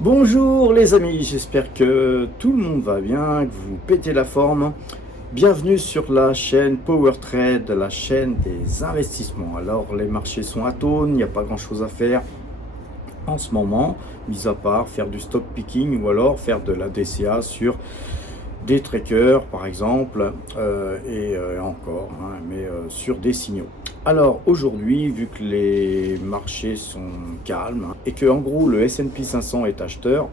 Bonjour les amis, j'espère que tout le monde va bien, que vous pétez la forme. Bienvenue sur la chaîne Power Trade, la chaîne des investissements. Alors les marchés sont atones, il n'y a pas grand chose à faire en ce moment, mis à part faire du stock picking ou alors faire de la DCA sur des trackers par exemple, et encore, mais sur des signaux. Alors aujourd'hui, vu que les marchés sont calmes et que en gros le S&P 500 est acheteur,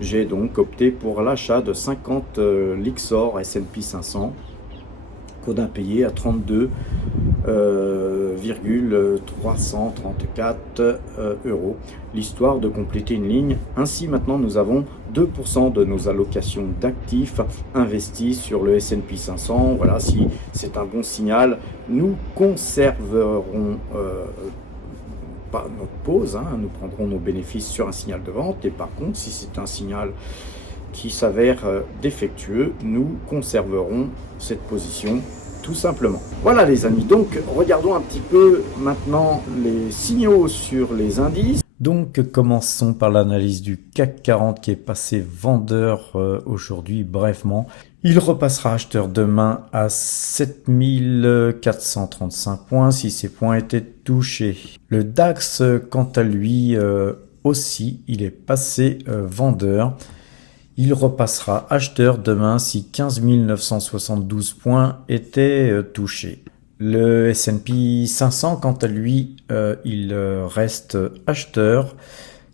j'ai donc opté pour l'achat de 50 Lixor S&P 500 qu'on a payé à 32,334 euros, l'histoire de compléter une ligne. Ainsi, maintenant, nous avons 2% de nos allocations d'actifs investis sur le S&P 500. Voilà, si c'est un bon signal, nous conserverons pas notre pause, nous prendrons nos bénéfices sur un signal de vente. Et par contre, si c'est un signal qui s'avère défectueux, nous conserverons cette position tout simplement. Voilà les amis, donc regardons un petit peu maintenant les signaux sur les indices. Donc commençons par l'analyse du CAC 40 qui est passé vendeur aujourd'hui brièvement. Il repassera acheteur demain à 7435 points si ces points étaient touchés. Le DAX quant à lui aussi, il est passé vendeur. Il repassera acheteur demain si 15 972 points étaient touchés. Le S&P 500, quant à lui, il reste acheteur.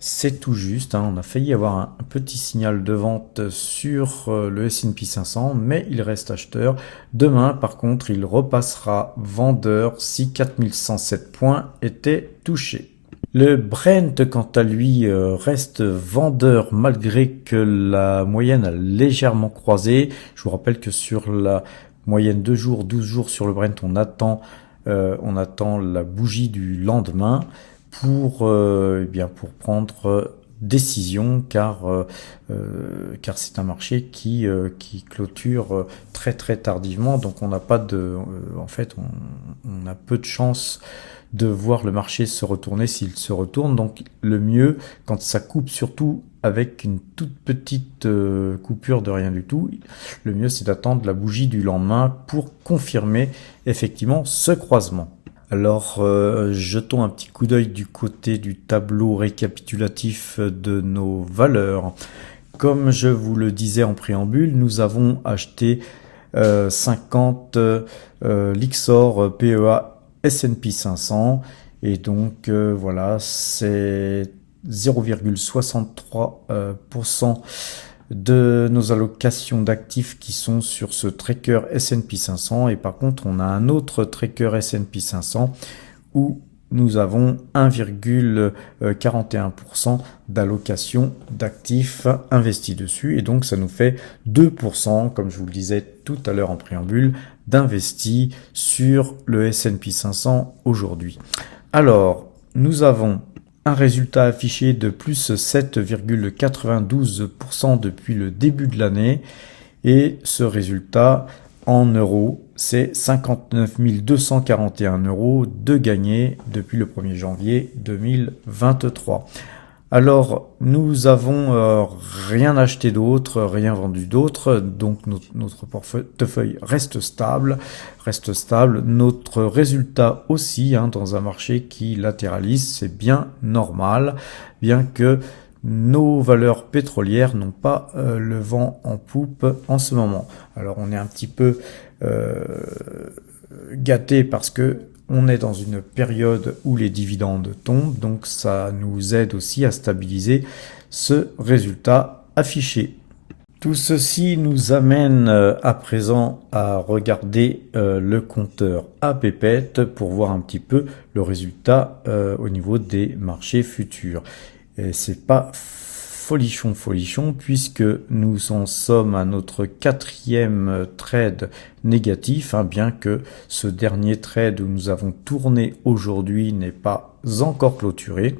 C'est tout juste, on a failli avoir un petit signal de vente sur le S&P 500, mais il reste acheteur. Demain, par contre, il repassera vendeur si 4107 points étaient touchés. Le Brent, quant à lui, reste vendeur malgré que la moyenne a légèrement croisé. Je vous rappelle que sur la moyenne 2 jours, 12 jours sur le Brent, on attend la bougie du lendemain pour prendre décision, car c'est un marché qui clôture très très tardivement, donc on n'a pas de, on a peu de chance de voir le marché se retourner s'il se retourne. Donc le mieux, quand ça coupe, surtout avec une toute petite coupure de rien du tout, le mieux c'est d'attendre la bougie du lendemain pour confirmer effectivement ce croisement. Alors jetons un petit coup d'œil du côté du tableau récapitulatif de nos valeurs. Comme je vous le disais en préambule, nous avons acheté 50 Lixor PEA S&P 500 et donc voilà, c'est 0,63% de nos allocations d'actifs qui sont sur ce tracker S&P 500, et par contre on a un autre tracker S&P 500 où nous avons 1,41% d'allocation d'actifs investis dessus, et donc ça nous fait 2%, comme je vous le disais tout à l'heure en préambule, d'investis sur le S&P 500 aujourd'hui. Alors, nous avons un résultat affiché de plus 7,92% depuis le début de l'année, et ce résultat en euros, c'est 59 241 euros de gagné depuis le 1er janvier 2023. Alors, nous avons rien acheté d'autre, rien vendu d'autre, donc notre portefeuille reste stable. Notre résultat aussi, dans un marché qui latéralise, c'est bien normal, bien que nos valeurs pétrolières n'ont pas le vent en poupe en ce moment. Alors, on est un petit peu gâté parce que on est dans une période où les dividendes tombent, donc ça nous aide aussi à stabiliser ce résultat affiché. Tout ceci nous amène à présent à regarder le compteur à pépette pour voir un petit peu le résultat au niveau des marchés futurs. Et c'est pas folichon, puisque nous en sommes à notre 4e trade négatif, bien que ce dernier trade où nous avons tourné aujourd'hui n'est pas encore clôturé.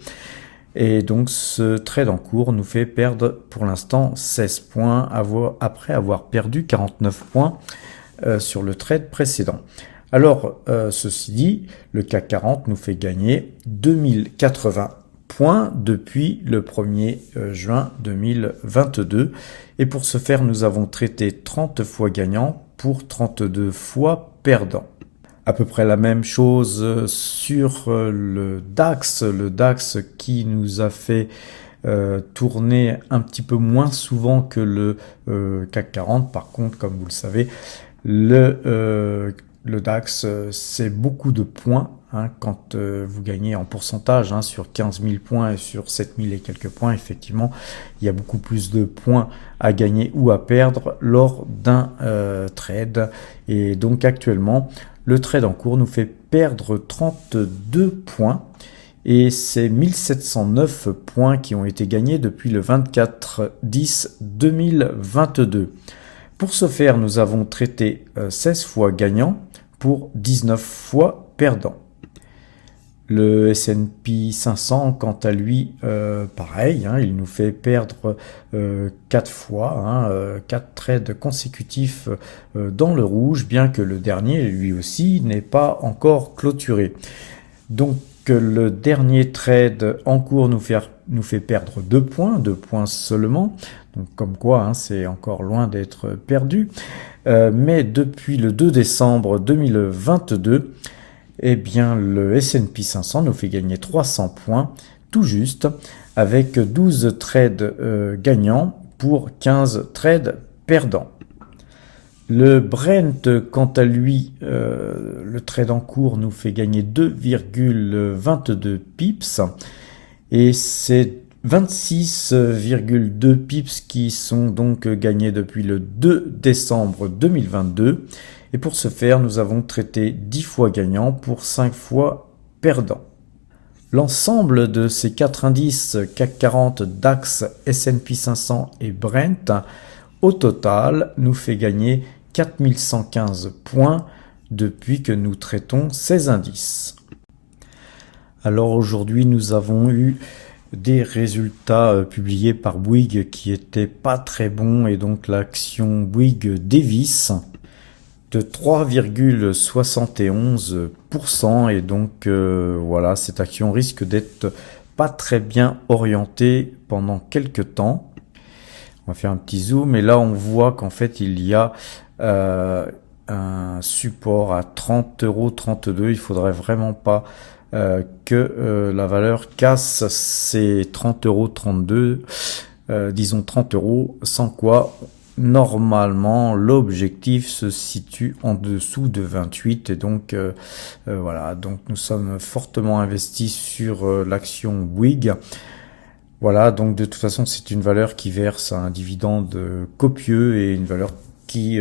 Et donc ce trade en cours nous fait perdre pour l'instant 16 points après avoir perdu 49 points sur le trade précédent. Alors ceci dit, le CAC 40 nous fait gagner 2080 points depuis le 1er juin 2022. Et pour ce faire, nous avons traité 30 fois gagnant pour 32 fois perdant. À peu près la même chose sur le DAX qui nous a fait tourner un petit peu moins souvent que le CAC 40. Par contre, comme vous le savez, le DAX, c'est beaucoup de points. Quand vous gagnez en pourcentage sur 15 000 points et sur 7 000 et quelques points, effectivement, il y a beaucoup plus de points à gagner ou à perdre lors d'un trade. Et donc actuellement, le trade en cours nous fait perdre 32 points. Et c'est 1709 points qui ont été gagnés depuis le 24/10/2022. Pour ce faire, nous avons traité 16 fois gagnant pour 19 fois perdant. Le S&P 500, quant à lui, pareil, il nous fait perdre 4 fois, 4 trades consécutifs dans le rouge, bien que le dernier, lui aussi, n'est pas encore clôturé. Donc, le dernier trade en cours nous fait perdre 2 points seulement. Donc, comme quoi, c'est encore loin d'être perdu. Mais depuis le 2 décembre 2022, eh bien, le S&P 500 nous fait gagner 300 points, tout juste, avec 12 trades gagnants pour 15 trades perdants. Le Brent, quant à lui, le trade en cours nous fait gagner 2,22 pips et c'est 26,2 pips qui sont donc gagnés depuis le 2 décembre 2022. Et pour ce faire, nous avons traité 10 fois gagnant pour 5 fois perdant. L'ensemble de ces 4 indices CAC 40, DAX, S&P 500 et Brent, au total, nous fait gagner 4115 points depuis que nous traitons ces indices. Alors aujourd'hui, nous avons eu des résultats publiés par Bouygues qui n'étaient pas très bons et donc l'action Bouygues dévisse de 3,71% et donc voilà, cette action risque d'être pas très bien orientée pendant quelques temps. On va faire un petit zoom et là on voit qu'en fait il y a un support à 30,32 €. Il faudrait vraiment pas que la valeur casse ces 30,32 €, disons 30 €, sans quoi normalement l'objectif se situe en dessous de 28 et donc voilà, donc nous sommes fortement investis sur l'action Bouygues. Voilà, donc de toute façon c'est une valeur qui verse un dividende copieux et une valeur qui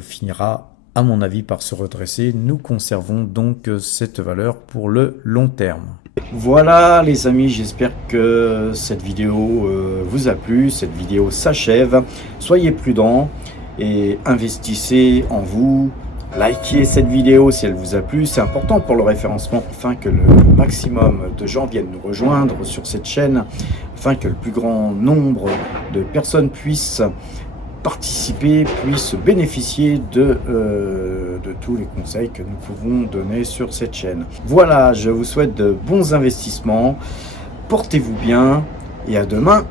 finira à mon avis par se redresser. Nous conservons donc cette valeur pour le long terme. Voilà les amis, j'espère que cette vidéo vous a plu, cette vidéo s'achève. Soyez prudents et investissez en vous. Likez cette vidéo si elle vous a plu, c'est important pour le référencement, afin que le maximum de gens viennent nous rejoindre sur cette chaîne, afin que le plus grand nombre de personnes puissent participer, puissent bénéficier de tous les conseils que nous pouvons donner sur cette chaîne. Voilà, je vous souhaite de bons investissements, portez-vous bien et à demain.